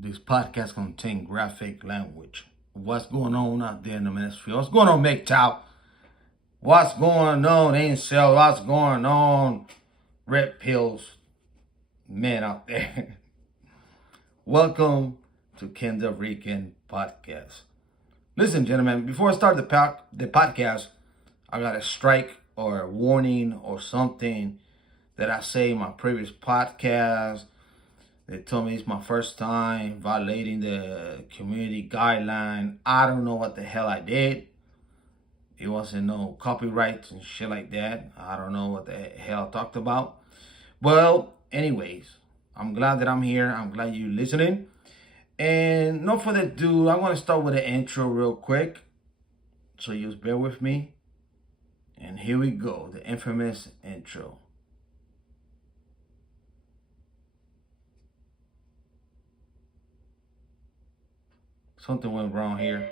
This podcast contains graphic language. What's going on out there in the ministry? What's going on, MGoW? What's going on, Incel? What's going on, Red Pills men out there? Welcome to Kenda Rican Podcast. Listen, gentlemen, before I start the podcast, I got a strike or a warning or something that I say in my previous podcast. They told me it's my first time violating the community guideline. I don't know what the hell I did. It wasn't no copyrights and shit like that. I don't know what the hell I talked about. Well, anyways, I'm glad that I'm here. I'm glad you're listening. And no further ado, I'm going to start with an intro real quick. So you just bear with me. And here we go, the infamous intro. Something went wrong here.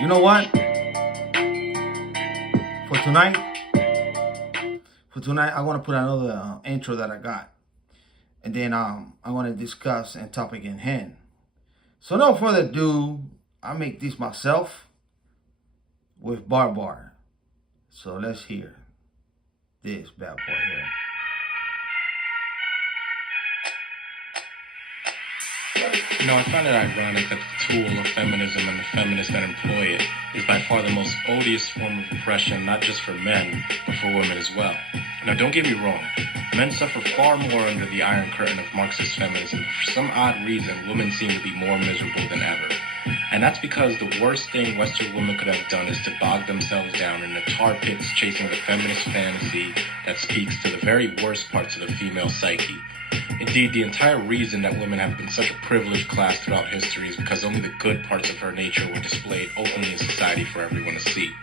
You know what? For tonight, I want to put another intro that I got. And then I want to discuss a topic in hand. So no further ado, I make this myself with Bar. So let's hear this bad boy here. You know, I find it ironic that the tool of feminism and the feminists that employ it is by far the most odious form of oppression, not just for men, but for women as well. Now, don't get me wrong. Men suffer far more under the iron curtain of Marxist feminism. For some odd reason, women seem to be more miserable than ever. And that's because the worst thing Western women could have done is to bog themselves down in the tar pits chasing the feminist fantasy that speaks to the very worst parts of the female psyche. Indeed, the entire reason that women have been such a privileged class throughout history is because only the good parts of her nature were displayed openly in society for everyone to see.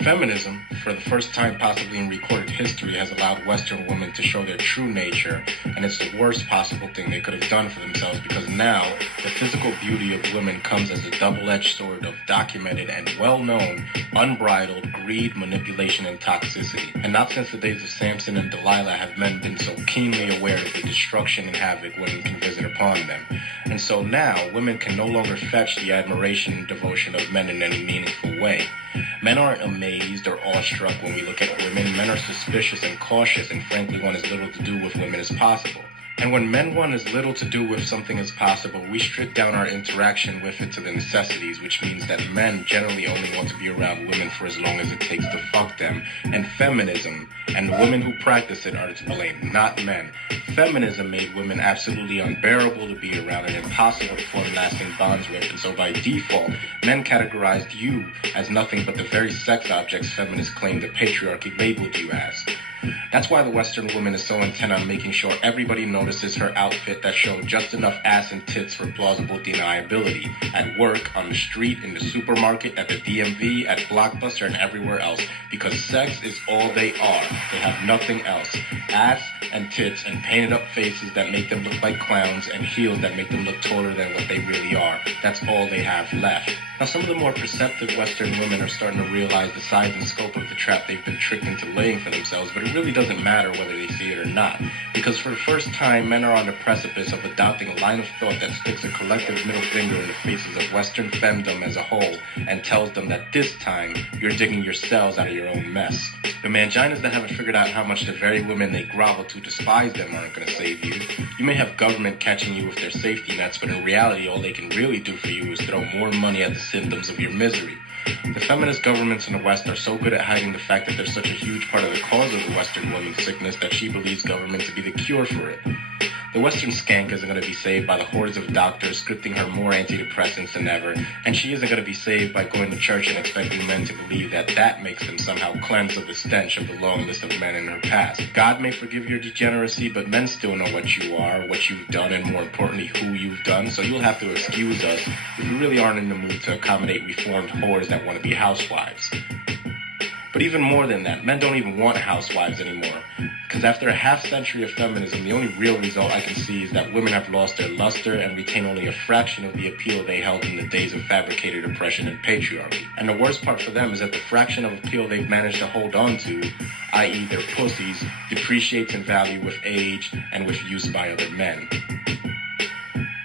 Feminism, for the first time possibly in recorded history, has allowed Western women to show their true nature, and it's the worst possible thing they could have done for themselves because now the physical beauty of women comes as a double-edged sword of documented and well-known, unbridled greed, manipulation, and toxicity. And not since the days of Samson and Delilah have men been so keenly aware of the destruction and havoc women can visit upon them. And so now, women can no longer fetch the admiration and devotion of men in any meaningful way. Men aren't amazed or awestruck when we look at women. Men are suspicious and cautious and frankly want as little to do with women as possible. And when men want as little to do with something as possible, we strip down our interaction with it to the necessities, which means that men generally only want to be around women for as long as it takes to fuck them. And feminism and the women who practice it are to blame, not men. Feminism made women absolutely unbearable to be around and impossible to form lasting bonds with, and so by default, men categorized you as nothing but the very sex objects feminists claim the patriarchy labeled you as. That's why the Western woman is so intent on making sure everybody notices her outfit that showed just enough ass and tits for plausible deniability. At work, on the street, in the supermarket, at the DMV, at Blockbuster, and everywhere else. Because sex is all they are. They have nothing else. Ass and tits and painted up faces that make them look like clowns and heels that make them look taller than what they really are. That's all they have left. Now, some of the more perceptive Western women are starting to realize the size and scope of the trap they've been tricked into laying for themselves, but it really doesn't matter whether they see it or not. Because for the first time, men are on the precipice of adopting a line of thought that sticks a collective middle finger in the faces of Western femdom as a whole and tells them that this time, you're digging yourselves out of your own mess. The manginas that haven't figured out how much the very women they grovel to despise them aren't going to save you. You may have government catching you with their safety nets, but in reality, all they can really do for you is throw more money at the symptoms of your misery. The feminist governments in the West are so good at hiding the fact that they're such a huge part of the cause of the Western woman's sickness that she believes government to be the cure for it. The Western skank isn't going to be saved by the hordes of doctors scripting her more antidepressants than ever, and she isn't going to be saved by going to church and expecting men to believe that that makes them somehow cleanse of the stench of the long list of men in her past. God may forgive your degeneracy, but men still know what you are, what you've done, and more importantly, who you've done, so you'll have to excuse us if you really aren't in the mood to accommodate reformed whores that want to be housewives. But even more than that, men don't even want housewives anymore. Because after a half century of feminism, the only real result I can see is that women have lost their luster and retain only a fraction of the appeal they held in the days of fabricated oppression and patriarchy. And the worst part for them is that the fraction of appeal they've managed to hold on to, i.e. their pussies, depreciates in value with age and with use by other men.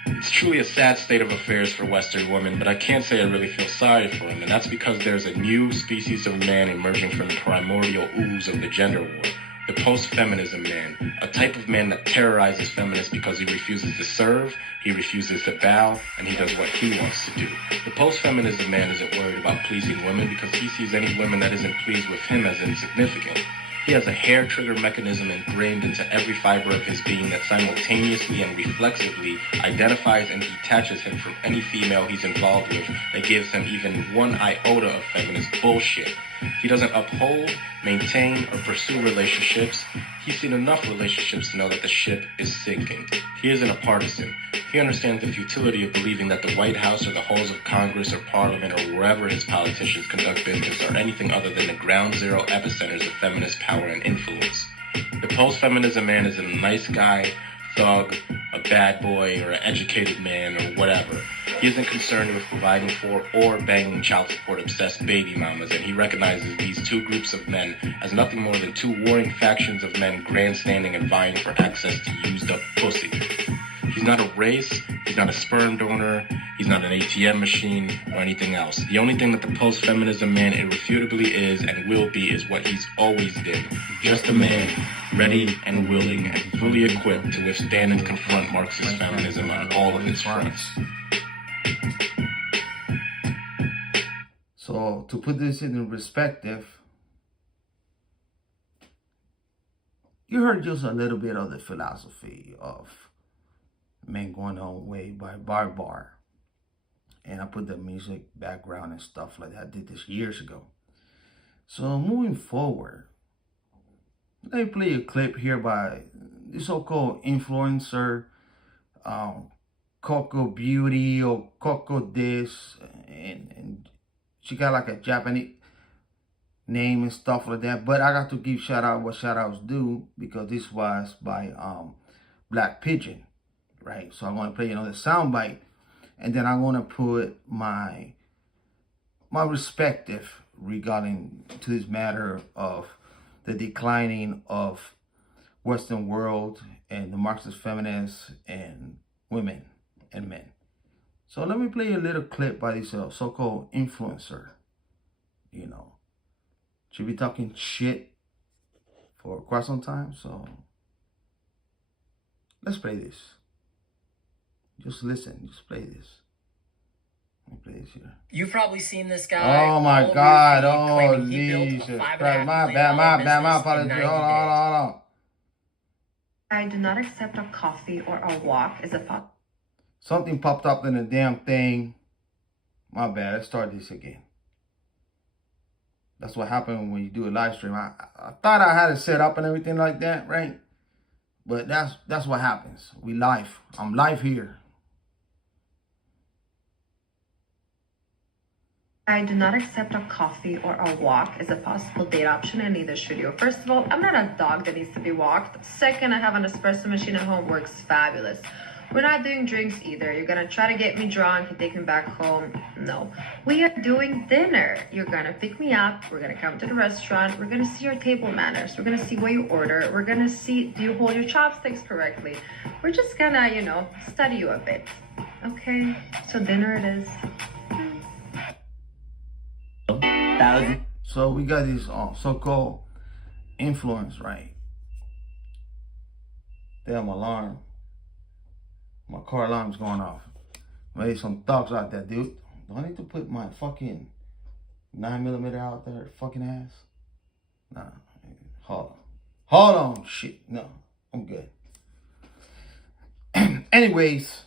It's truly a sad state of affairs for Western women, but I can't say I really feel sorry for them, and that's because there's a new species of man emerging from the primordial ooze of the gender war. The post-feminism man, a type of man that terrorizes feminists because he refuses to serve, he refuses to bow, and he does what he wants to do. The post-feminism man isn't worried about pleasing women because he sees any woman that isn't pleased with him as insignificant. He has a hair trigger mechanism ingrained into every fiber of his being that simultaneously and reflexively identifies and detaches him from any female he's involved with that gives him even one iota of feminist bullshit. He doesn't uphold, maintain, or pursue relationships. He's seen enough relationships to know that the ship is sinking. He isn't a partisan. He understands the futility of believing that the White House or the halls of Congress or Parliament or wherever his politicians conduct business are anything other than the ground zero epicenters of feminist power and influence. The post-feminism man is a nice guy, thug, a bad boy, or an educated man, or whatever. He isn't concerned with providing for or banging child support-obsessed baby mamas, and he recognizes these two groups of men as nothing more than two warring factions of men grandstanding and vying for access to used-up pussy. He's not a race, he's not a sperm donor, he's not an ATM machine, or anything else. The only thing that the post-feminism man irrefutably is and will be is what he's always been. Just a man, ready and willing and fully equipped to withstand and confront Marxist feminism on all of its fronts. So to put this in perspective, you heard just a little bit of the philosophy of Men Going Their Own Way by Bar. And I put the music background and stuff like that. I did this years ago. So moving forward, let me play a clip here by the so-called influencer, Koko Beauty or Koko this, and she got like a Japanese name and stuff like that. But I got to give shout out what shout outs do, because this was by Black Pigeon, right? So I'm gonna play another soundbite, and then I'm gonna put my perspective regarding to this matter of the declining of Western world and the Marxist feminists and women and men. So let me play a little clip by this so-called influencer. You know, she be talking shit for quite some time. So let's play this. Just listen. Just play this. Let me play this here. You've probably seen this guy. Oh my God! Oh Jesus Christ! My bad. Apologies. Hold on. I do not accept a coffee or a walk as a pot. Something popped up in the damn thing. My bad. Let's start this again. That's what happened when you do a live stream. I thought I had it set up and everything like that, right? But that's what happens. We live. I'm live here. I do not accept a coffee or a walk as a possible date option, and neither should you. First of all, I'm not a dog that needs to be walked. Second, I have an espresso machine at home, works fabulous. We're not doing drinks either. You're gonna try to get me drunk and take me back home. No. We are doing dinner. You're gonna pick me up. We're gonna come to the restaurant. We're gonna see your table manners. We're gonna see what you order. We're gonna see, do you hold your chopsticks correctly? We're just gonna, study you a bit. Okay, so dinner it is. So we got this so-called influence, right? Damn alarm. My car alarm's going off. Maybe some thugs out there, dude. Do I need to put my fucking 9mm out there, fucking ass? Nah. Hold on. Shit. No, I'm good. Anyways,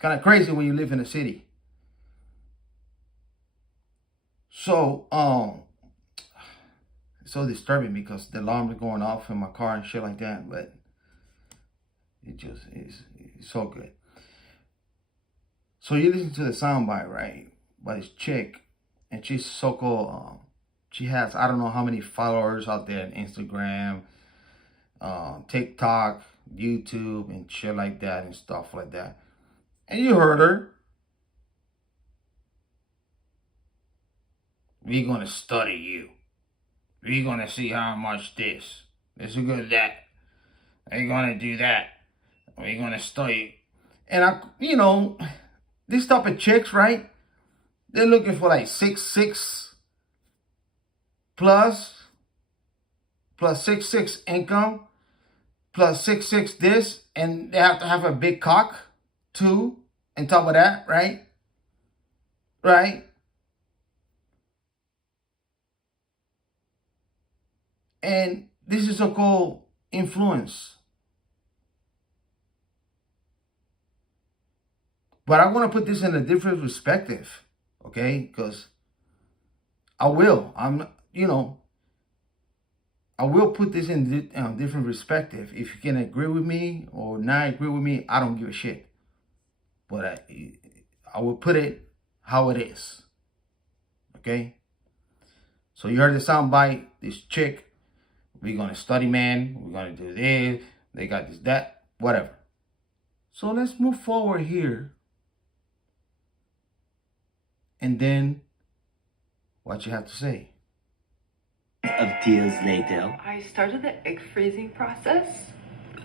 kind of crazy when you live in a city. So, it's so disturbing because the alarm is going off in my car and shit like that, but it just is so good. So you listen to the soundbite, right, by this chick, and she's so-called She has, I don't know how many followers out there on Instagram, TikTok, YouTube, and shit like that and stuff like that. And you heard her. We're going to study you. We're going to see how much this is good that. We're going to do that. We're going to study. And this type of chicks, right? They're looking for like 6'6" plus 6'6" income, plus 6'6" this, and they have to have a big cock too, on top of that, right? Right? And this is so-called influence. But I want to put this in a different perspective, okay? Because I will put this in a different perspective. If you can agree with me or not agree with me, I don't give a shit. But I will put it how it is, okay? So you heard the soundbite. This chick, we're going to study man. We're going to do this. They got this, that, whatever. So let's move forward here. And then what you have to say. Of tears later. I started the egg freezing process.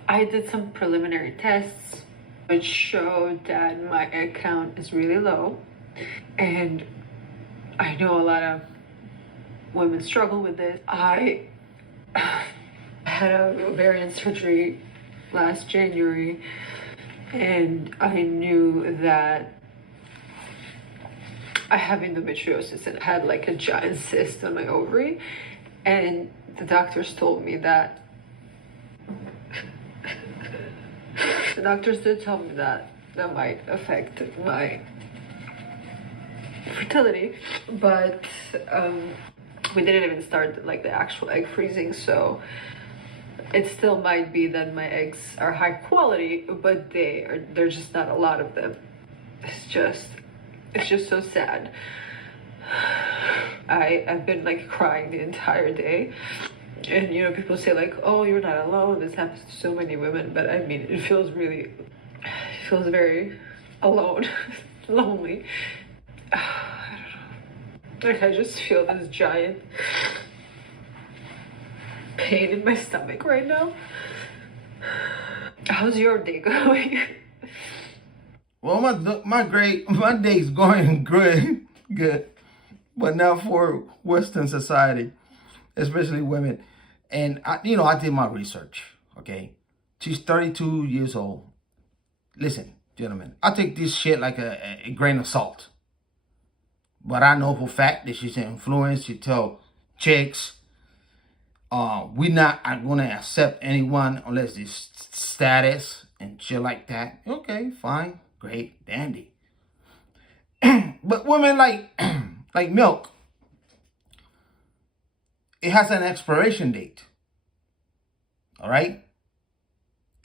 I did some preliminary tests which showed that my egg count is really low. And I know a lot of women struggle with this. I had a ovarian surgery last January, and I knew that I have endometriosis and had like a giant cyst on my ovary, and the doctors told me that did tell me that might affect my fertility, but we didn't even start like the actual egg freezing, so it still might be that my eggs are high quality, but there's just not a lot of them. It's just so sad. I've been like crying the entire day, and people say like, oh, you're not alone, this happens to so many women, but I mean, it feels very alone. Lonely. I don't know, like I just feel this giant pain in my stomach right now. How's your day going? Well, my day's going good, but now for Western society, especially women, and I did my research. Okay, she's 32 years old. Listen, gentlemen, I take this shit like a grain of salt, but I know for a fact that she's an influence. She tell chicks, we're not gonna accept anyone unless it's status and shit like that. Okay, fine. Great, dandy. But women like milk, it has an expiration date. All right?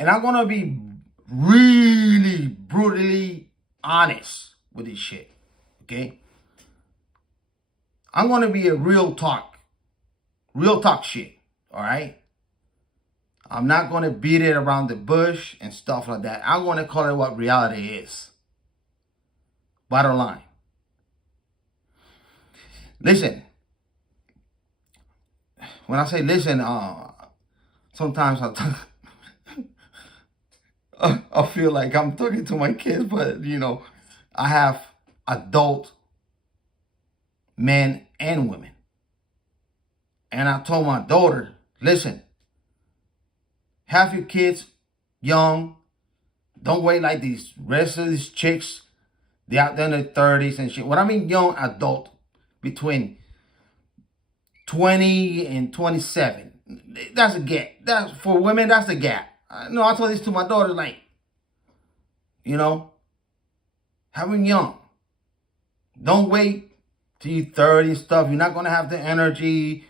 And I'm going to be really brutally honest with this shit. Okay? I'm going to be a real talk shit. All right? I'm not going to beat it around the bush and stuff like that. I'm going to call it what reality is. Bottom line. Listen. When I say listen, sometimes I feel like I'm talking to my kids, but I have adult men and women. And I told my daughter, listen, have your kids young. Don't wait like these rest of these chicks. They're out there in their 30s and shit. When I mean young adult, between 20 and 27. That's a gap. That's for women, that's a gap. I told this to my daughter, like, have them young. Don't wait till you're 30 and stuff. You're not going to have the energy.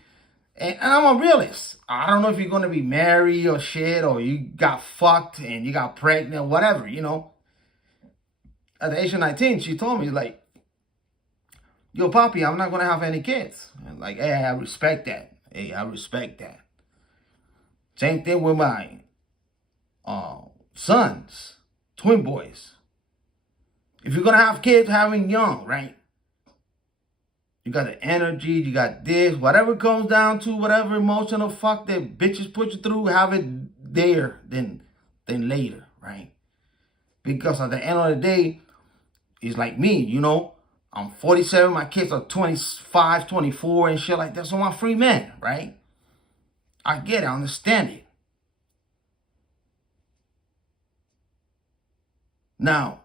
And I'm a realist. I don't know if you're going to be married or shit, or you got fucked and you got pregnant, whatever, At the age of 19, she told me, like, yo, papi, I'm not going to have any kids. And like, hey, I respect that. Hey, I respect that. Same thing with my sons, twin boys. If you're going to have kids, having young, right? You got the energy, you got this, whatever it comes down to, whatever emotional fuck that bitches put you through, have it there than later, right? Because at the end of the day, it's like me, you know, I'm 47, my kids are 25, 24 and shit like that. So I'm a free man, right? I get it, I understand it. Now,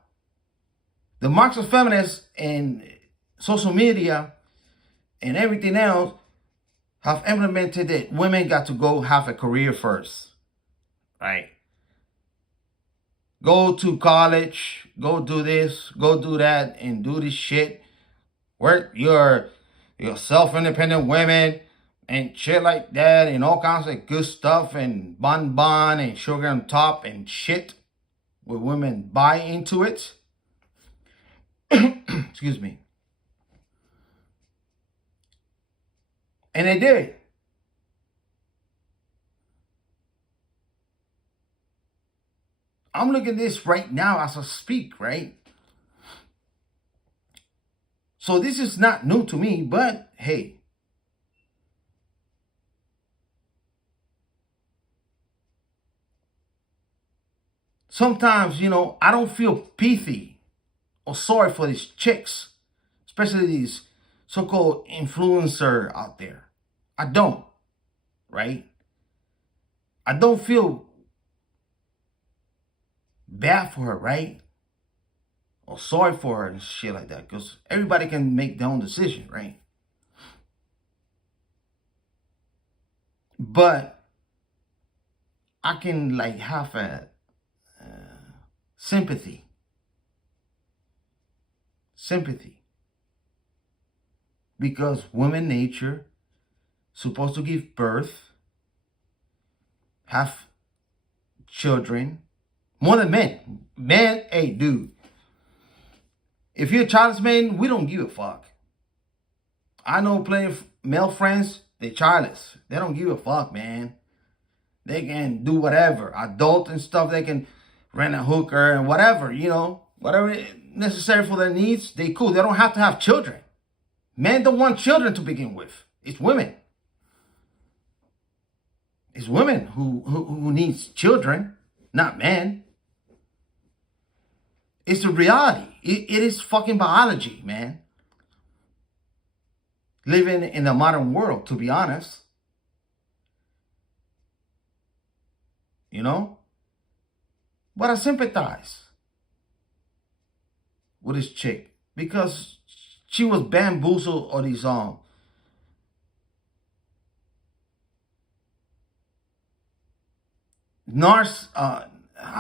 the Marxist feminists and social media and everything else have implemented that women got to go have a career first, right? Go to college, go do this, go do that, and do this shit. Work your self-independent women and shit like that, and all kinds of good stuff, and bonbon and sugar on top and shit, where women buy into it. Excuse me. And they did. I'm looking at this right now as I speak, right? So this is not new to me, but hey. Sometimes, you know, I don't feel pity or sorry for these chicks, especially these so-called influencer out there. I don't, right? I don't feel bad for her, right? Or sorry for her and shit like that, because everybody can make their own decision, right? But I can like have a sympathy, because woman nature supposed to give birth, have children, more than men. Men, hey, dude, if you're a childless man, we don't give a fuck. I know plenty of male friends, they're childless. They don't give a fuck, man. They can do whatever. Adult and stuff, they can rent a hooker and whatever, you know. Whatever necessary for their needs, they cool. They don't have to have children. Men don't want children to begin with. It's women. It's women who needs children, not men. It's the reality. It is fucking biology, man. Living in the modern world, to be honest. You know? But I sympathize with this chick because she was bamboozled on these I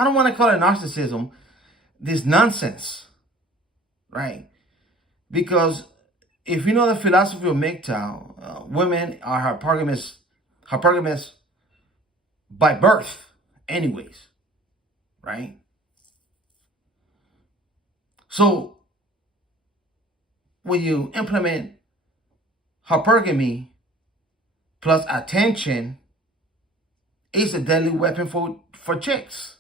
don't want to call it narcissism, this nonsense, right? Because if you know the philosophy of mGoW, women are hypergamous by birth anyways, right? So when you implement hypergamy plus attention, it's a deadly weapon for chicks.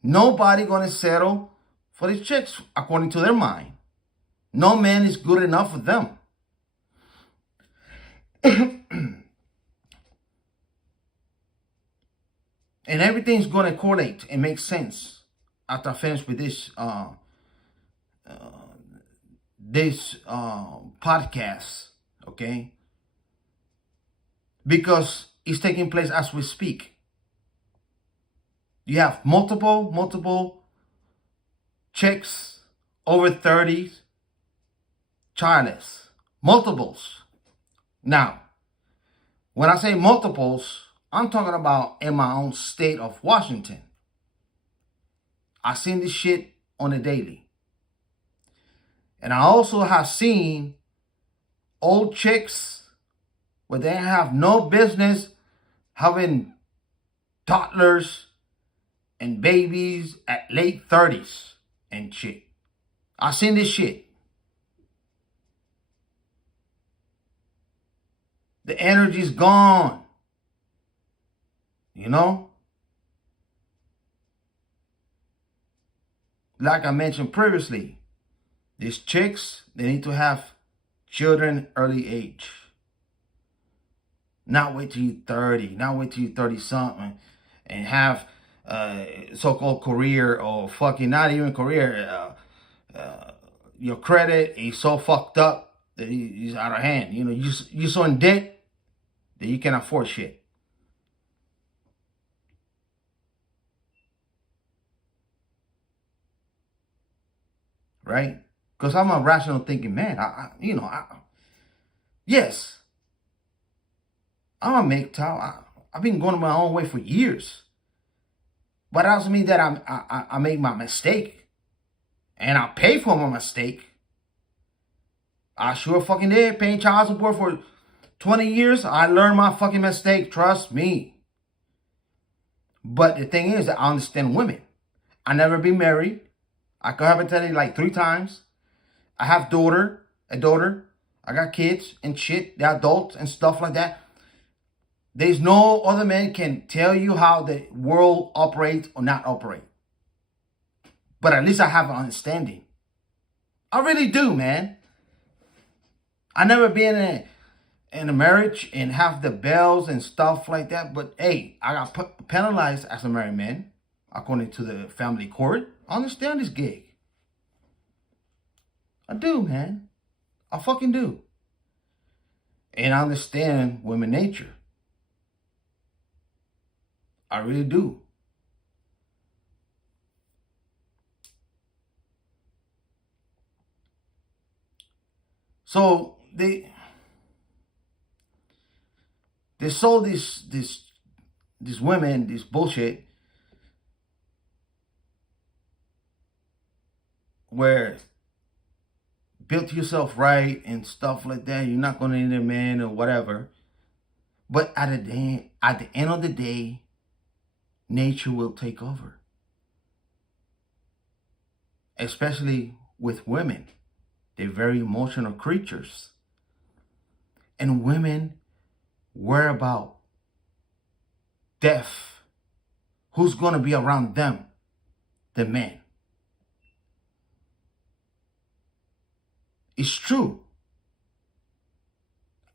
Nobody gonna settle for these chicks according to their mind. No man is good enough for them. And everything's gonna correlate and make sense after I finish with this podcast, okay? Because it's taking place as we speak. You have multiple chicks over 30s, childless, multiples. Now, when I say multiples, I'm talking about in my own state of Washington. I seen this shit on a daily. And I also have seen old chicks where they have no business having toddlers and babies at late 30s and shit. I seen this shit. The energy's gone. You know? Like I mentioned previously, these chicks, they need to have children early age. Not wait till you're 30, not wait till you're 30 something and have so-called career or fucking not even career. Your credit is so fucked up that it's out of hand. You know, you're so in debt that you can't afford shit. Right? Because I'm a rational thinking man. Yes, I'm a make time. I've been going my own way for years. But that doesn't mean that I make my mistake. And I pay for my mistake. I sure fucking did. Paying child support for 20 years. I learned my fucking mistake. Trust me. But the thing is that I understand women. I never been married. I cohabited like 3 times. I have a daughter. I got kids and shit. They're adults and stuff like that. There's no other man can tell you how the world operates or not operate. But at least I have an understanding. I really do, man. I never been in a marriage and have the bells and stuff like that. But hey, I got penalized as a married man, according to the family court. I understand this gig. I do, man. I fucking do. And I understand women nature. I really do. So they sold these women this bullshit where build yourself right and stuff like that. You're not gonna need a man or whatever. But at the end of the day, nature will take over. Especially with women. They're very emotional creatures. And women worry about death. Who's going to be around them? The men. It's true.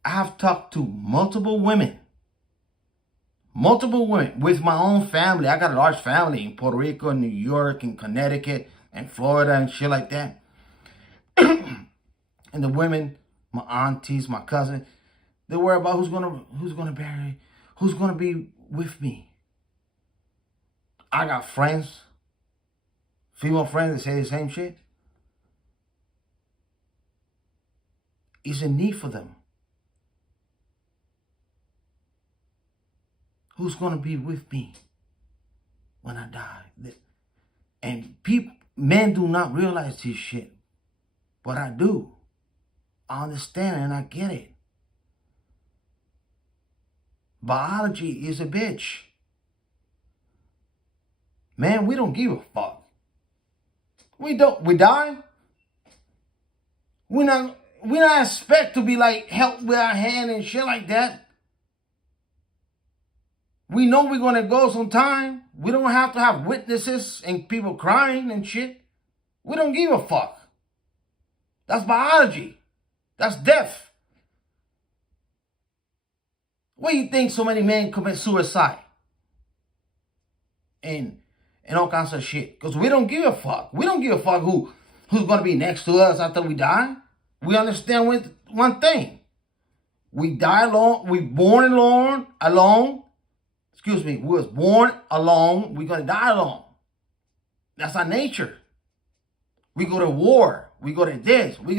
I have talked to multiple women with my own family. I got a large family in Puerto Rico, New York, and Connecticut, and Florida, and shit like that. And the women, my aunties, my cousin, they worry about who's gonna marry, who's gonna be with me. I got friends, female friends that say the same shit. It's a need for them. Who's gonna be with me when I die? And men do not realize this shit, but I do. I understand and I get it. Biology is a bitch. Man, we don't give a fuck. We die. We not expect to be like helped with our hand and shit like that. We know we're gonna go sometime. We don't have to have witnesses and people crying and shit. We don't give a fuck. That's biology. That's death. Why do you think so many men commit suicide? And all kinds of shit. Because we don't give a fuck. We don't give a fuck who's going to be next to us after we die. We understand one thing. We die alone. We born alone. Excuse me. We was born alone. We're going to die alone. That's our nature. We go to war. We go to this. We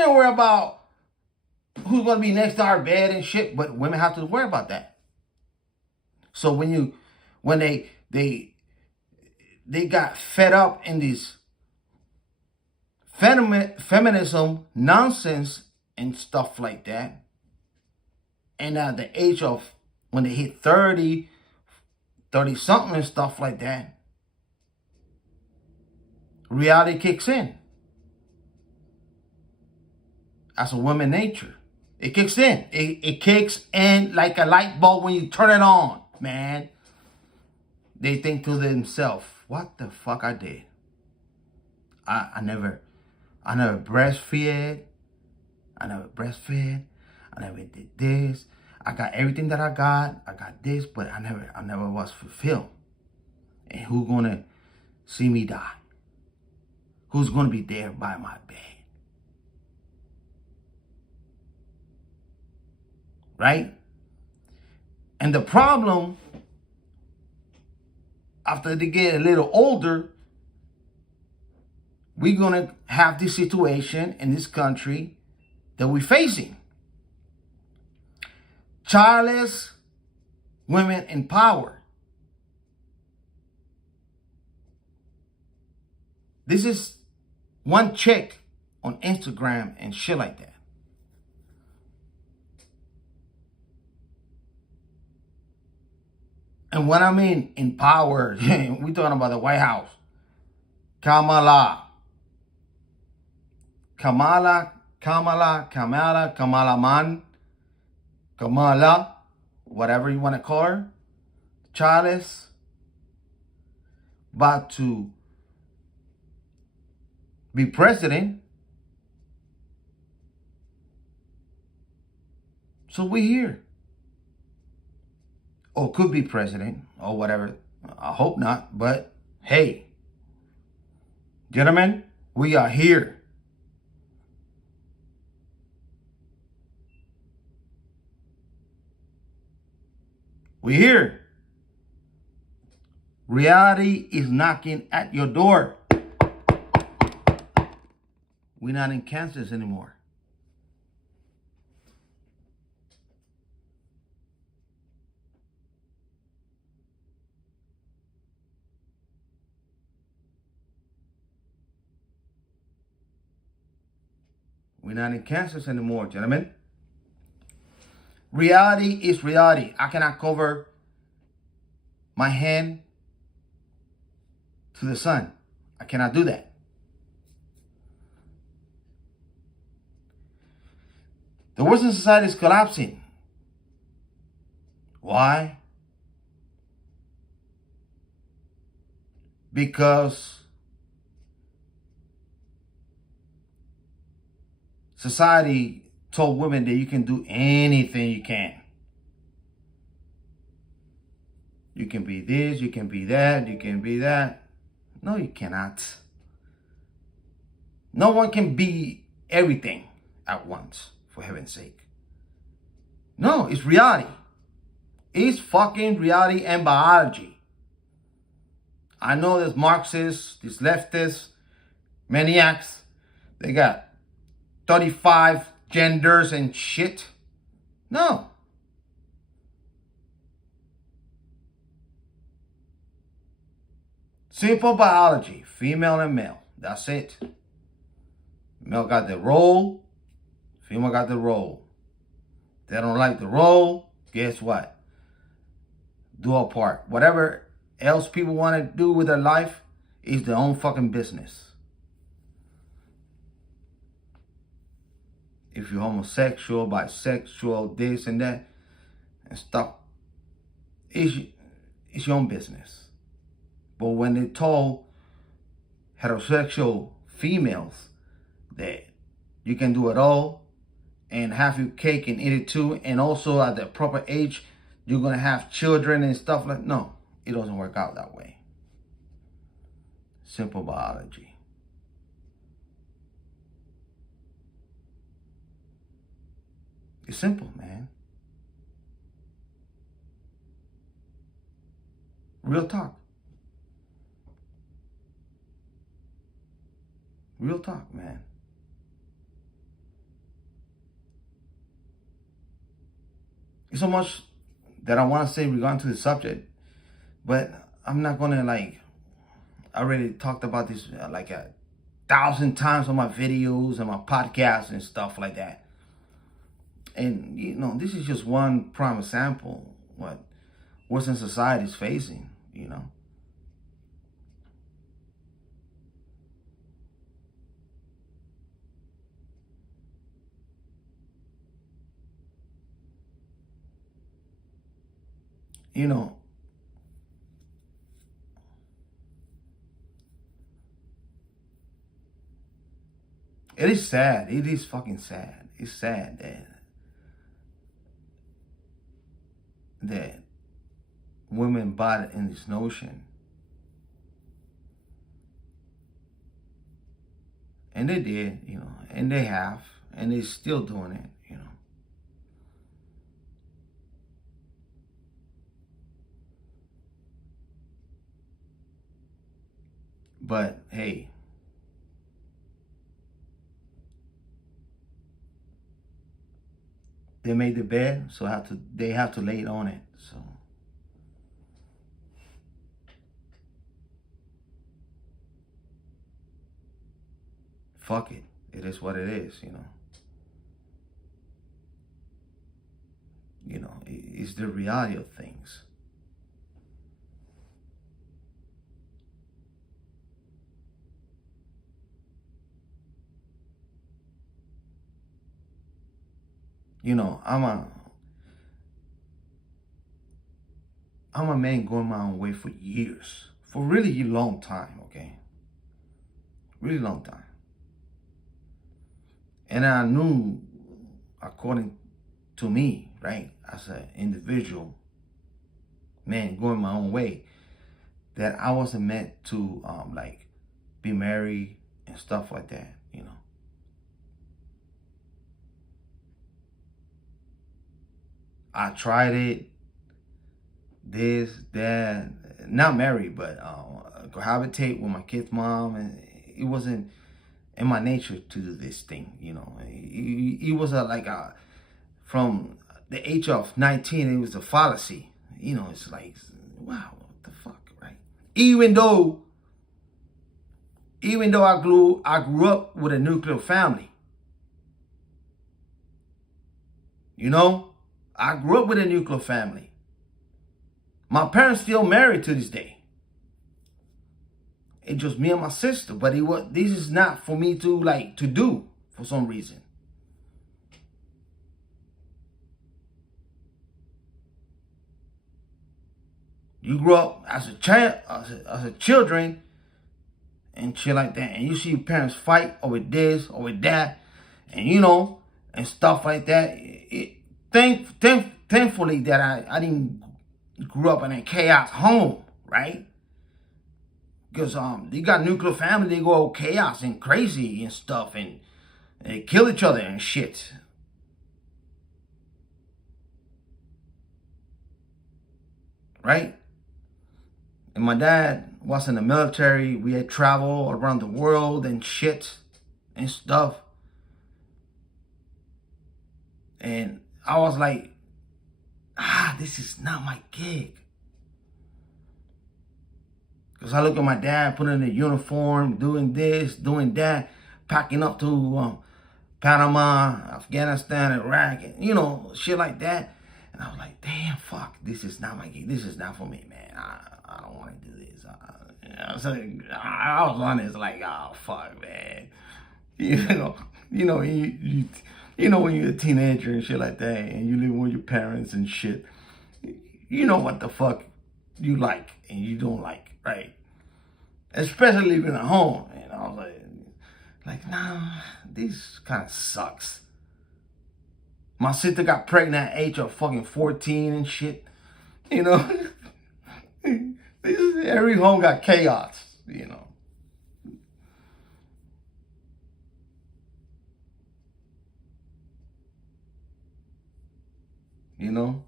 don't worry about who's going to be next to our bed and shit, but women have to worry about that. So when they got fed up in this feminism nonsense and stuff like that, and at the age of when they hit 30 something and stuff like that, reality kicks in. That's a woman nature. It kicks in. It kicks in like a light bulb when you turn it on, man. They think to themselves, what the fuck I did? I never breastfed. I never breastfed. I never did this. I got everything that I got. I got this, but I never was fulfilled. And who's gonna see me die? Who's gonna be there by my bed? Right? And the problem, after they get a little older, we're gonna have this situation in this country that we're facing. Childless women in power. This is one chick on Instagram and shit like that. And when I mean in power, we're talking about the White House. Kamala Man, Kamala, whatever you want to call her, Chávez, about to be president. So we're here. Or could be president or whatever. I hope not, but hey, gentlemen, we are here. We're here. Reality is knocking at your door. We're not in Kansas anymore. We're not in Kansas anymore, gentlemen. Reality is reality. I cannot cover my hand to the sun. I cannot do that. The Western society is collapsing. Why? Because society told women that you can do anything you can. You can be this, you can be that, you can be that. No, you cannot. No one can be everything at once, for heaven's sake. No, it's reality. It's fucking reality and biology. I know there's Marxists, these leftists, maniacs. They got 35 genders and shit. No. Simple biology, female and male. That's it. Male got the role, female got the role. They don't like the role, guess what? Do a part. Whatever else people want to do with their life is their own fucking business. If you're homosexual, bisexual, this and that, and stuff, it's your own business. But when they told heterosexual females that you can do it all and have your cake and eat it too, and also at the proper age, you're going to have children and stuff like, no, it doesn't work out that way. Simple biology. It's simple, man. Real talk. Real talk, man. It's so much that I want to say regarding to the subject, but I'm not going to I already talked about this like 1,000 times on my videos and my podcasts and stuff like that. And, you know, this is just one prime example what Western society is facing, you know. you know, it is sad. It is fucking sad. It's sad that women bought in this notion. And they did, you know, and they have, and they're still doing it, you know. But hey, they made the bed, so they have to lay it on it. So fuck it. It is what it is, you know. You know, it's the reality of things. You know, I'm a man going my own way for years. For really long time, okay? Really long time. And I knew, according to me, right, as an individual, man, going my own way, that I wasn't meant to, like, be married and stuff like that, you know. I tried it, this, that, not married, but cohabitate with my kid's mom, and it wasn't in my nature to do this thing, you know. It was from the age of 19, it was a fallacy, you know. It's like, wow, what the fuck, right? Even though I grew up with a nuclear family, you know. I grew up with a nuclear family. My parents still married to this day. It's just me and my sister, but this is not for me to do for some reason. You grow up as a child, as a children, and shit like that, and you see your parents fight over this, over that, and you know, and stuff like that. Thankfully that I didn't grow up in a chaos home, right? Because they got nuclear family, they go chaos and crazy and stuff, and they kill each other and shit. Right? And my dad was in the military. We had traveled around the world and shit and stuff. And I was like, this is not my gig. Because I look at my dad putting in a uniform, doing this, doing that, packing up to Panama, Afghanistan, Iraq, and, you know, shit like that. And I was like, damn, fuck, this is not my gig. This is not for me, man. I don't want to do this. I was honest, like, oh, fuck, man. You know when you're a teenager and shit like that, and you live with your parents and shit, you know what the fuck you like and you don't like, right? Especially living at home. And I was like, nah, this kind of sucks. My sister got pregnant at the age of fucking 14 and shit. You know, every home got chaos, you know. You know,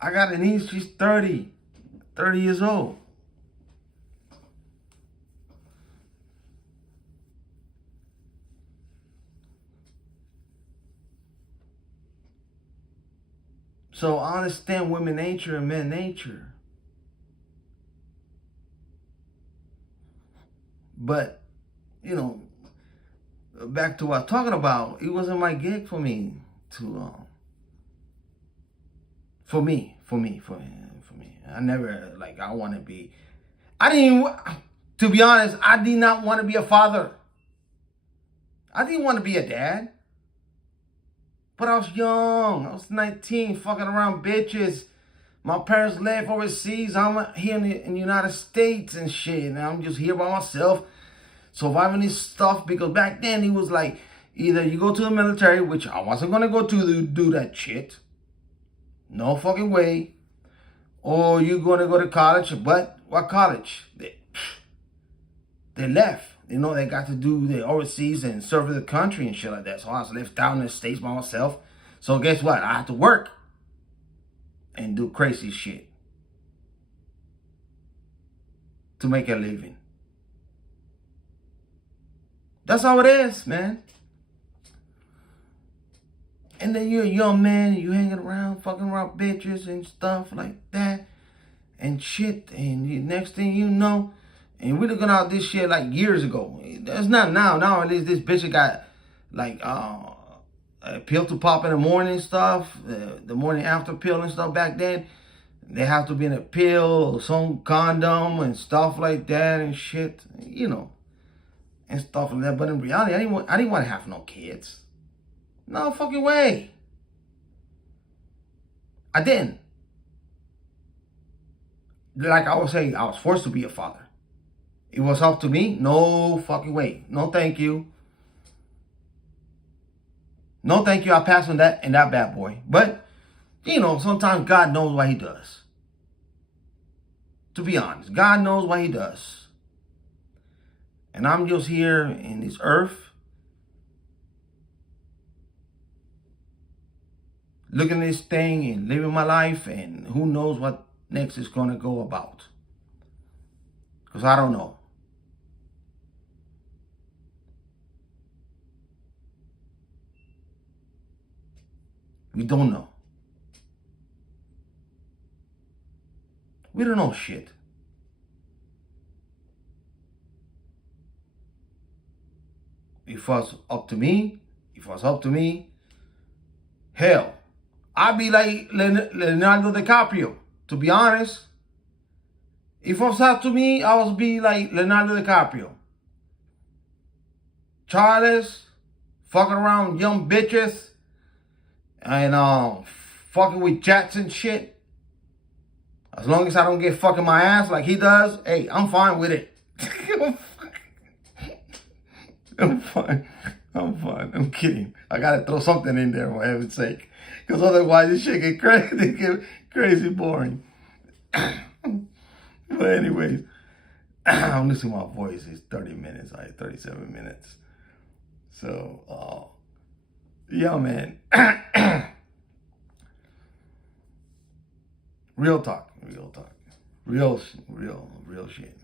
I got a niece, she's 30 years old. So I understand women nature and men nature. But, you know, back to what I was talking about, it wasn't my gig for me to, for me. I never, I want to be, to be honest, I did not want to be a father. I didn't want to be a dad. But I was young. I was 19, fucking around bitches, My parents left overseas. I'm here in the United States and shit. And I'm just here by myself, surviving this stuff. Because back then, it was like, either you go to the military, which I wasn't going to go to do that shit. No fucking way. Or you're going to go to college. But what college? They left. You know, they got to do the overseas and serve the country and shit like that. So I was left down in the States by myself. So guess what? I had to work and do crazy shit to make a living. That's how it is, man. And then you're a young man, you hanging around, fucking around bitches and stuff like that and shit. And the next thing you know, and we're looking out this shit like years ago. That's not now. Now at least this bitch got like a pill to pop in the morning stuff, the morning after pill and stuff. Back then, they have to be in a pill or some condom and stuff like that and shit, you know, and stuff like that. But in reality, I didn't want to have no kids. No fucking way. I didn't. Like I was saying, I was forced to be a father. It was up to me. No fucking way. No thank you. No, thank you. I pass on that and that bad boy. But, you know, sometimes God knows what he does. To be honest, God knows what he does. And I'm just here in this earth, looking at this thing and living my life, and who knows what next is going to go about. Because I don't know. We don't know. We don't know shit. If it was up to me, hell, I'd be like Leonardo DiCaprio, to be honest. If it was up to me, I would be like Leonardo DiCaprio. Childless, fucking around young bitches, and fucking with jets and shit. As long as I don't get fucking my ass like he does, hey, I'm fine with it. I'm fine. I'm kidding. I gotta throw something in there, for heaven's sake. Because otherwise this shit get crazy boring. But anyways, I'm listening to my voice. It's 30 minutes. 37 minutes. So, yeah, man. Real talk. Real shit,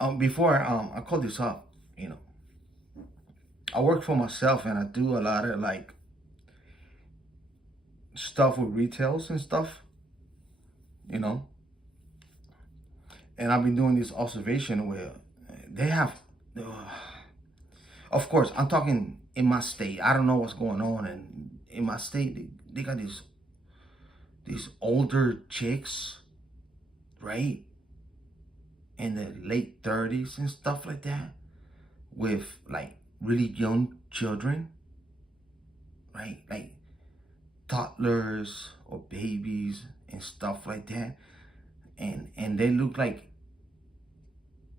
man. Before I call this up, you know, I work for myself and I do a lot of like stuff with retails and stuff, you know. And I've been doing this observation where they have, of course, I'm talking in my state. I don't know what's going on, and in my state, they got these older chicks, right, in the late 30s and stuff like that, with like really young children, right, like toddlers or babies and stuff like that, and they look like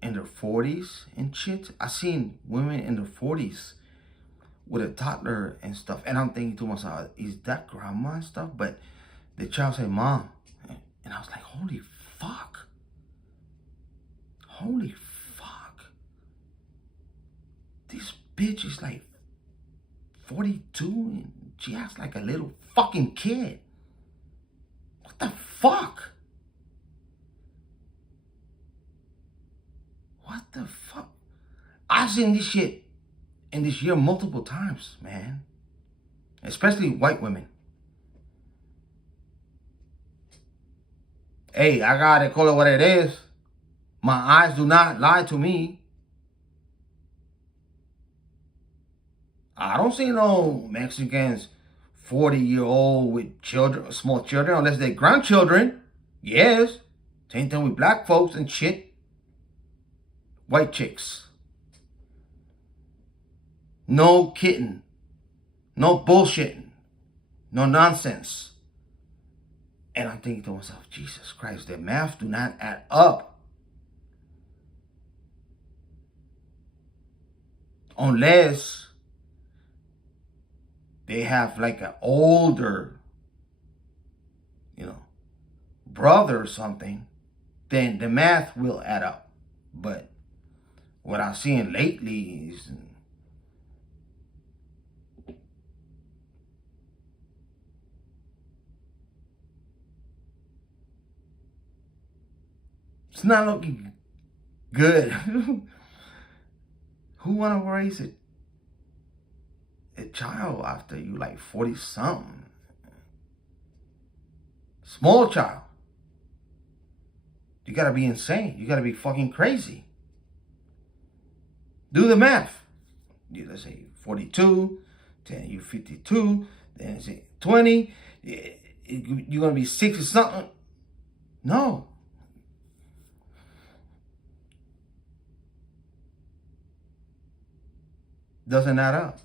in their 40s and shit. I seen women in their 40s with a toddler and stuff, and I'm thinking to myself, is that grandma and stuff? But the child said, "Mom," and I was like, holy fuck. This bitch is like 42 and she acts like a little fucking kid. What the fuck? What the fuck? I've seen this shit in this year multiple times, man. Especially white women. Hey, I gotta call it what it is. My eyes do not lie to me. I don't see no Mexicans 40-year-old with children, small children, unless they're grandchildren. Yes. Same thing with black folks and shit. White chicks. No kidding. No bullshit. No nonsense. And I'm thinking to myself, Jesus Christ, the math do not add up. Unless they have like an older, brother or something, then the math will add up. But what I'm seeing lately is it's not looking good. Who want to raise a child after you like 40 something? Small child. You gotta be insane. You gotta be fucking crazy. Do the math. Let's say 42, then you 52, then it's 20. You're gonna be 60 something. No. Doesn't add up.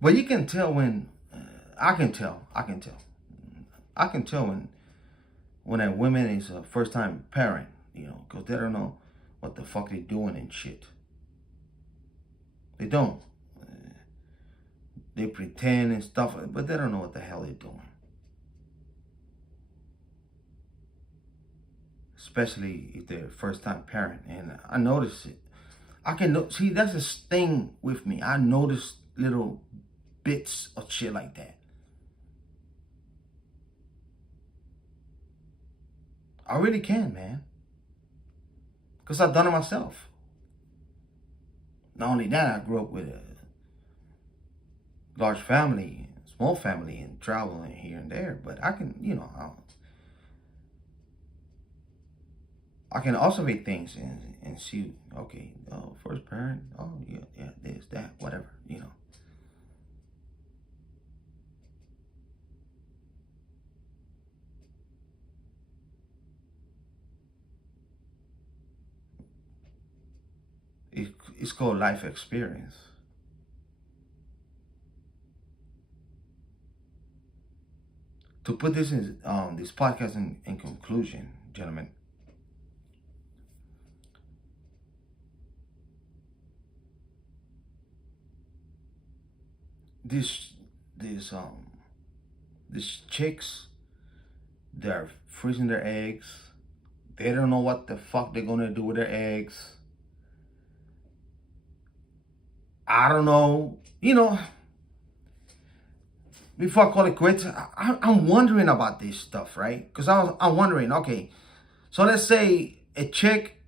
But you can tell when, I can tell when a woman is a first time parent, because they don't know what the fuck they doing and shit. They don't. They pretend and stuff, but they don't know what the hell they're doing. Especially if they're a first time parent. And I notice it. See, that's the thing with me. I notice little bits of shit like that. I really can, man. Because I've done it myself. Not only that, I grew up with a large family, small family, and traveling here and there. But I can, I can observe things and see, okay, first parent, yeah, this, that, whatever, It's called life experience. To put this in this podcast in conclusion, gentlemen, these chicks, they're freezing their eggs. They don't know what the fuck they're gonna do with their eggs. I don't know. Before I call it quits, I'm wondering about this stuff, right? Because I'm wondering, okay, so let's say a chick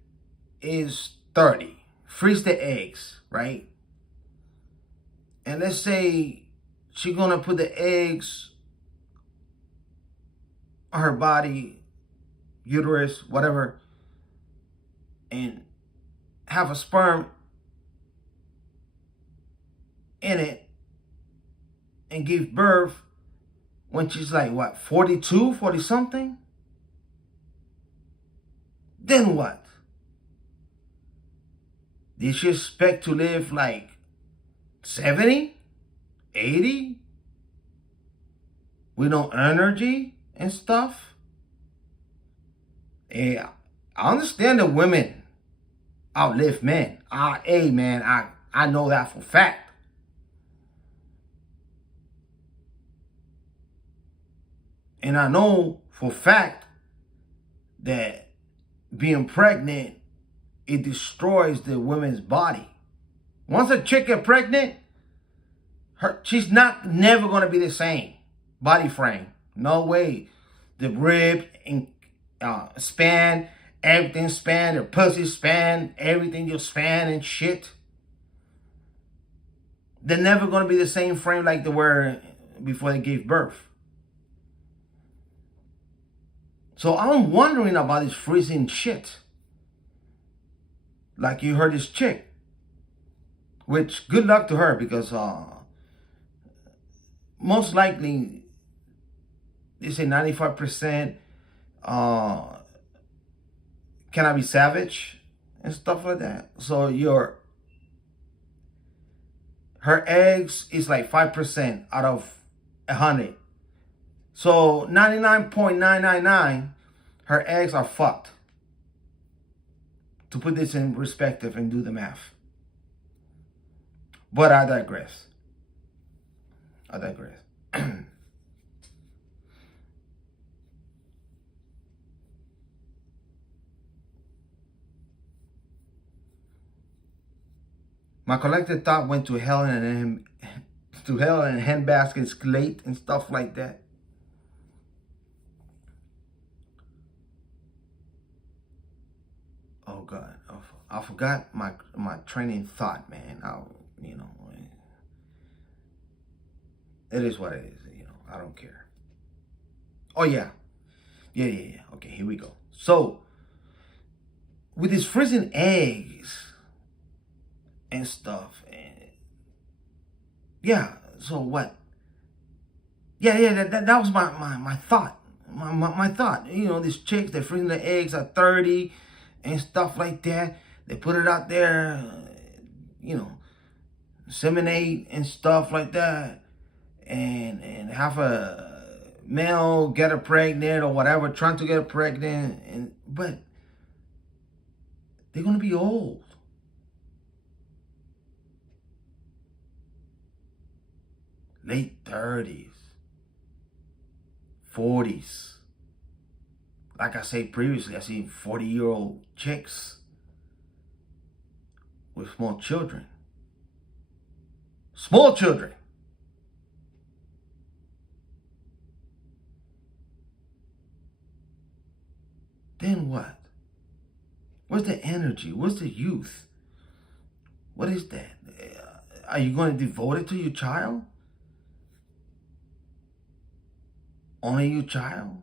is 30, freeze the eggs, right? And let's say she's gonna put the eggs on her body, uterus, whatever, and have a sperm in it and give birth when she's like, what, 42, 40 something? Then what? Did she expect to live like 70, 80? With no energy and stuff? Yeah, I understand that women outlive men. I know that for a fact. And I know for a fact that being pregnant, it destroys the woman's body. Once a chick gets pregnant, she's never going to be the same body frame. No way. The rib and span, everything span, the pussy span, everything just span and shit. They're never going to be the same frame like they were before they gave birth. So I'm wondering about this freezing shit. Like you heard this chick. Which, good luck to her, because most likely, they say 95% Can I be savage and stuff like that? So her eggs is like 5% out of 100. So 99.999, her eggs are fucked. To put this in perspective and do the math. But I digress. My collective thought went to hell and handbaskets, slate and stuff like that. Oh God, I forgot my training thought, man. It is what it is. I don't care. Oh yeah. Okay, here we go. So with these freezing eggs and stuff, and yeah. So what? Yeah. That was my thought. My thought. These chicks, they're freezing the eggs at 30 and stuff like that. They put it out there, inseminate and stuff like that, and have a male get her pregnant or whatever, trying to get her pregnant, but they're gonna be old. Late 30s, 40s. Like I said previously, I seen 40-year-old chicks with small children. Small children. Then what? Where's the energy? Where's the youth? What is that? Are you going to devote it to your child? Only your child?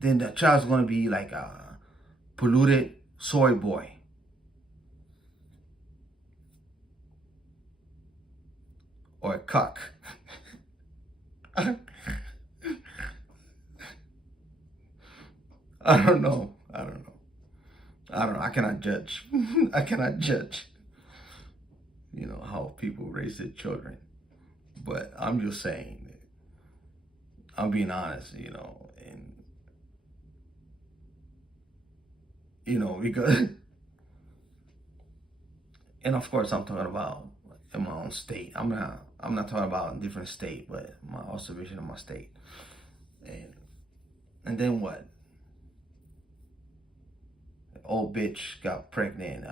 Then that child's going to be like a polluted soy boy. Or a cuck. I don't know. I cannot judge. I cannot judge, how people raise their children. But I'm just saying, I'm being honest, because, and of course I'm talking about in my own state. I'm not talking about a different state, but my observation of my state. And then what? The old bitch got pregnant,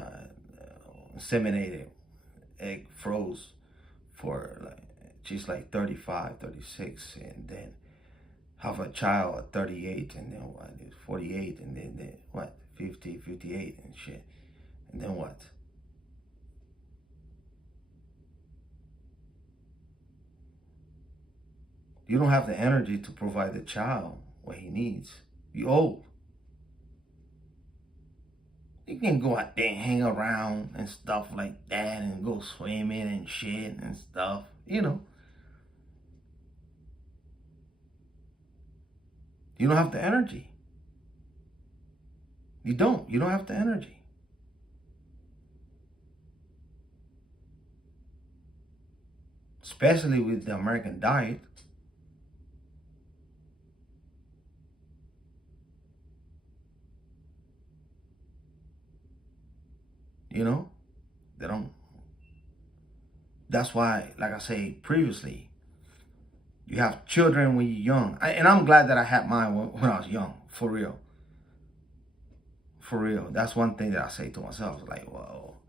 inseminated, egg froze for she's like 35, 36, and then have a child at 38, and then what? 48, and then what? 50, 58 and shit. And then what? You don't have the energy to provide the child what he needs. You old. You can go out there and hang around and stuff like that and go swimming and shit and stuff, You don't have the energy. You don't have the energy. Especially with the American diet. They don't. That's why, like I said previously, you have children when you're young. And I'm glad that I had mine when I was young, for real. For real. That's one thing that I say to myself. Like, well,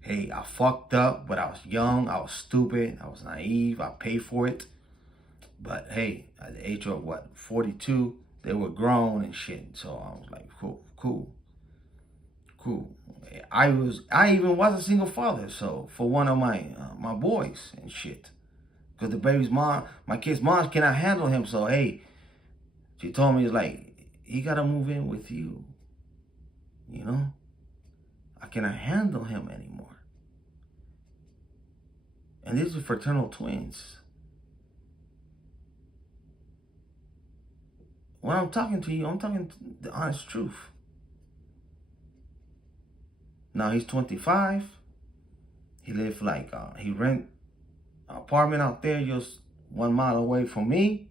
hey, I fucked up, but I was young. I was stupid. I was naive. I paid for it. But hey, at the age of 42, they were grown and shit. So I was like, cool. I even was a single father, so for one of my boys and shit, because the baby's mom, my kid's mom cannot handle him. So hey, she told me, it's like, he gotta move in with you. I cannot handle him anymore. And these are fraternal twins. When I'm talking to you, I'm talking the honest truth. Now he's 25. He live like, he rent an apartment out there just 1 mile away from me.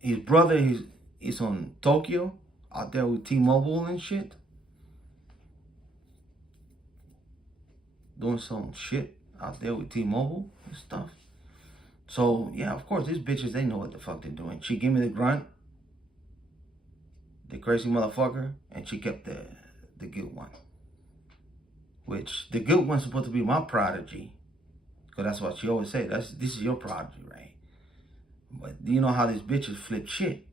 His brother, he's on Tokyo, out there with T-Mobile and shit. Doing some shit out there with T-Mobile and stuff. So, yeah, of course, these bitches, they know what the fuck they're doing. She gave me the grunt, the crazy motherfucker, and she kept the good one. Which, the good one's supposed to be my prodigy. Because that's what she always say. This is your prodigy, right? But you know how these bitches flip shit?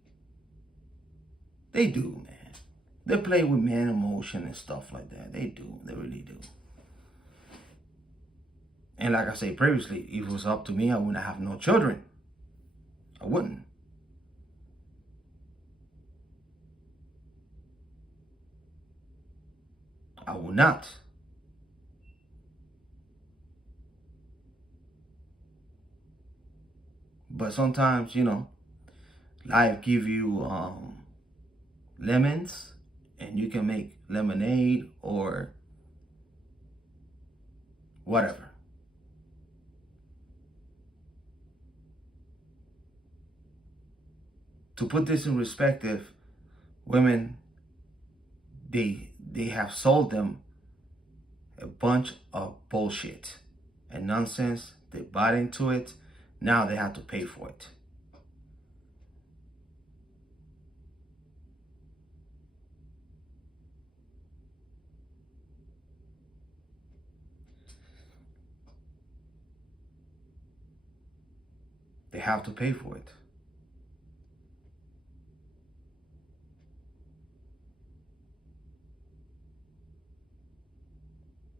They do, man. They play with man emotion and stuff like that. They do. They really do. And like I said previously, if it was up to me, I wouldn't have no children. I wouldn't. I would not. But sometimes, you know, life give you lemons, and you can make lemonade or whatever. To put this in perspective, women, they have sold them a bunch of bullshit and nonsense. They bought into it. Now they have to pay for it. They have to pay for it.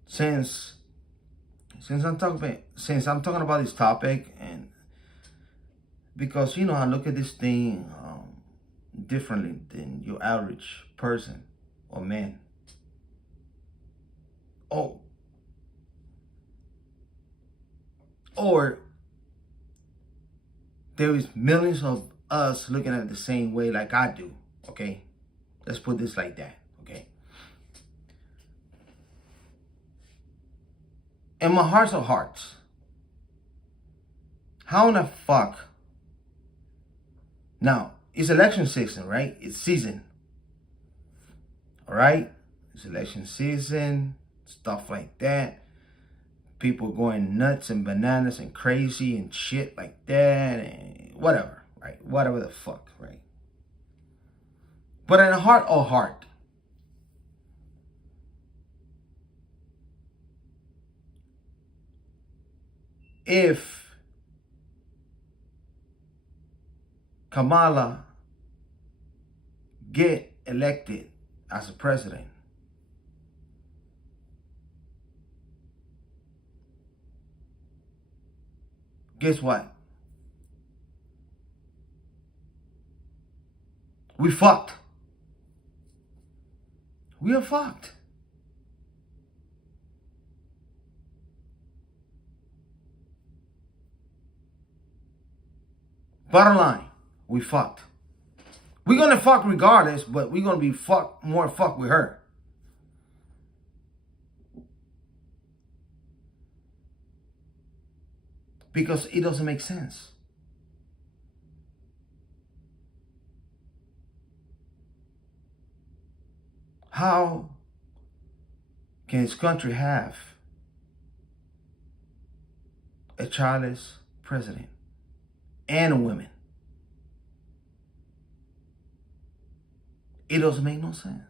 Since I'm talking about this topic, and because, you know, I look at this thing differently than your average person or man. Or there is millions of us looking at it the same way like I do, okay? Let's put this like that, okay? In my hearts of hearts, how in the fuck? Now, it's election season, right? It's season. All right? It's election season, stuff like that. People going nuts and bananas and crazy and shit like that and whatever, right? Whatever the fuck, right? But in a heart of heart, if Kamala get elected as a president, guess what? We fucked. We are fucked. Bottom line, we fucked. We're gonna fuck regardless, but we're gonna be more fucked with her. Because it doesn't make sense. How can this country have a childless president and a woman? It doesn't make no sense.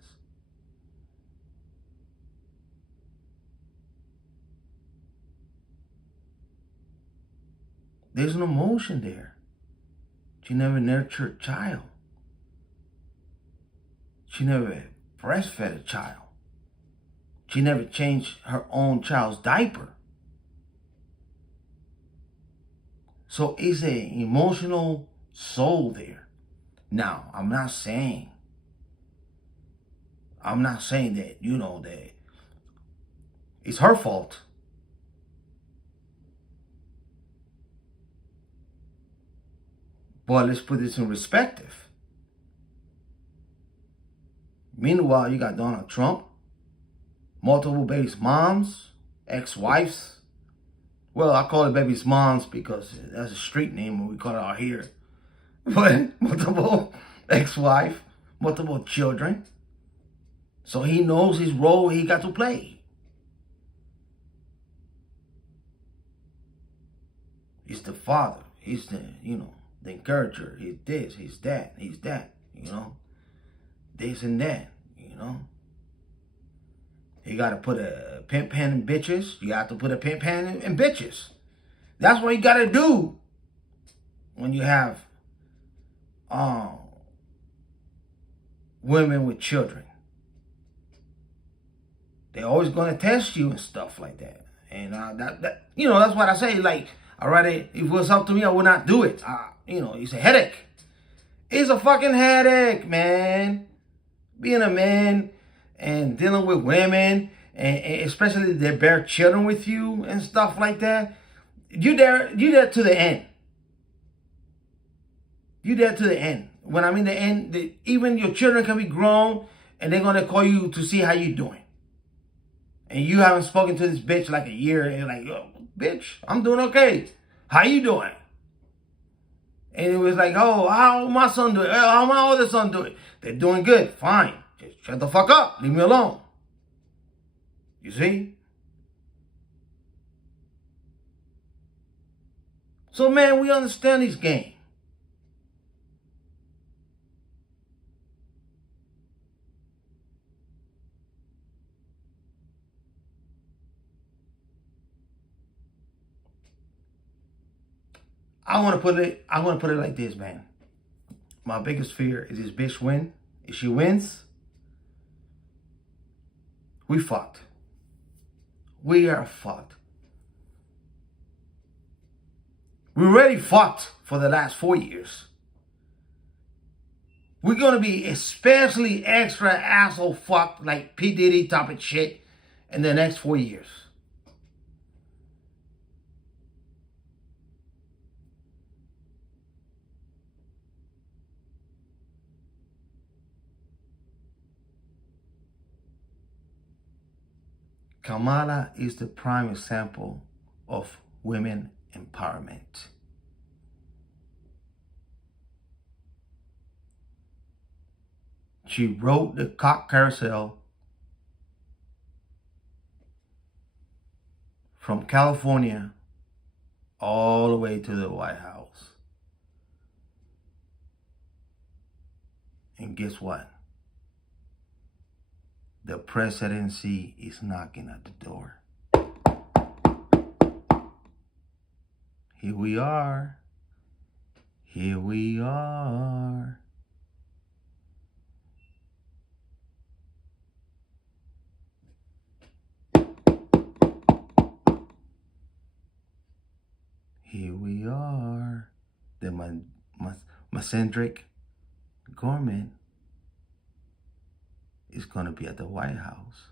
There's no emotion there. She never nurtured a child. She never breastfed a child. She never changed her own child's diaper. So it's an emotional soul there. Now, I'm not saying that, you know, that It's her fault. But let's put this in perspective. Meanwhile, you got Donald Trump, multiple babies' moms, ex-wives. Well, I call it babies' moms because that's a street name and we call it out here. But multiple ex-wife, multiple children. So he knows his role he got to play. He's the father. He's the, the encourager. He's this, he's that, this and that, You got to put a pimp hand in bitches. You got to put a pimp hand in bitches. That's what you got to do when you have women with children. They're always going to test you and stuff like that. And that's what I say. Like, alright, if it was up to me, I would not do it. It's a headache. It's a fucking headache, man. Being a man and dealing with women, and especially they bear children with you and stuff like that. You there to the end. You there to the end. When I mean the end, even your children can be grown and they're gonna call you to see how you doing. And you haven't spoken to this bitch like a year, and you're like, yo, bitch, I'm doing okay. How you doing? And it was like, oh, how my son doing? How my other son doing? They're doing good. Fine. Just shut the fuck up. Leave me alone. You see? So, man, we understand this game. I'm gonna put it like this, man. My biggest fear is this bitch win. If she wins, we fucked. We are fucked. We already fucked for the last 4 years. We're gonna be especially extra asshole fucked like P. Diddy type of shit in the next 4 years. Kamala is the prime example of women empowerment. She rode the cock carousel from California all the way to the White House. And guess what? The presidency is knocking at the door. Here we are. Here we are. Here we are. The misandric government is going to be at the White House.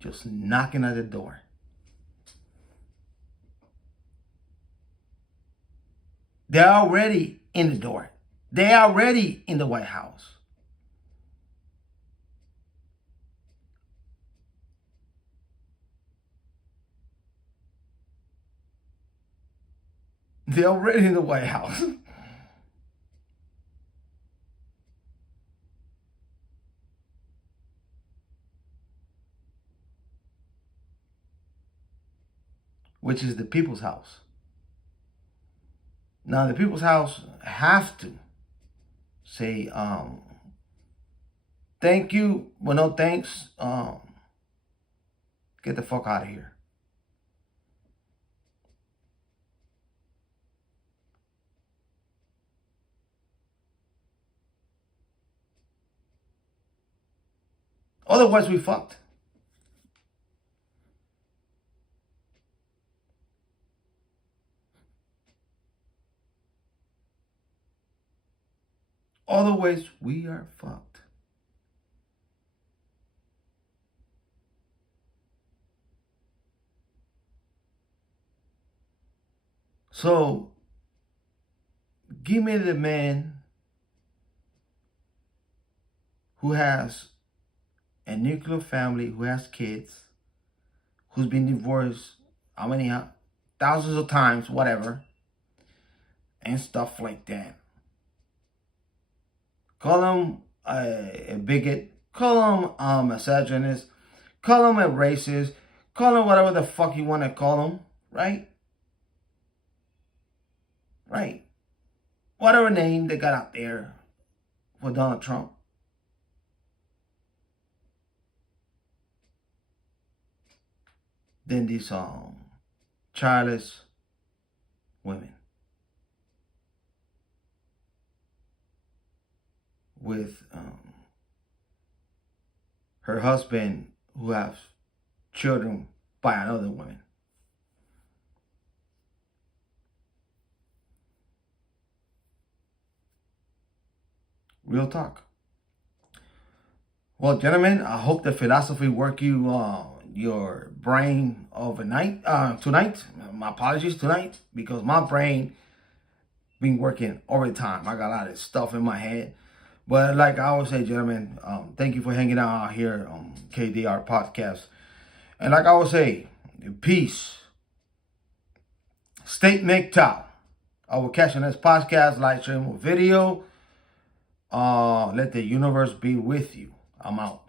Just knocking at the door. They're already in the door. They're already in the White House. They're already in the White House. Which is the people's house. Now the people's house have to say, thank you, but no thanks. Get the fuck out of here. Otherwise, we fucked. other ways, we are fucked. So, give me the man who has a nuclear family, who has kids, who's been divorced how many thousands of times, whatever, and stuff like that. Call him a bigot, call him a misogynist, call him a racist, call him whatever the fuck you want to call him, right? Right. Whatever name they got out there for Donald Trump. Then these childless women with her husband who has children by another woman. Real talk. Well, gentlemen, I hope the philosophy worked you your brain overnight. Tonight, my apologies tonight, because my brain been working overtime. I got a lot of stuff in my head. But like I always say, gentlemen, thank you for hanging out here on KDR Podcast. And like I always say, peace. State MGoW. I will catch you on this podcast, live stream, or video. Let the universe be with you. I'm out.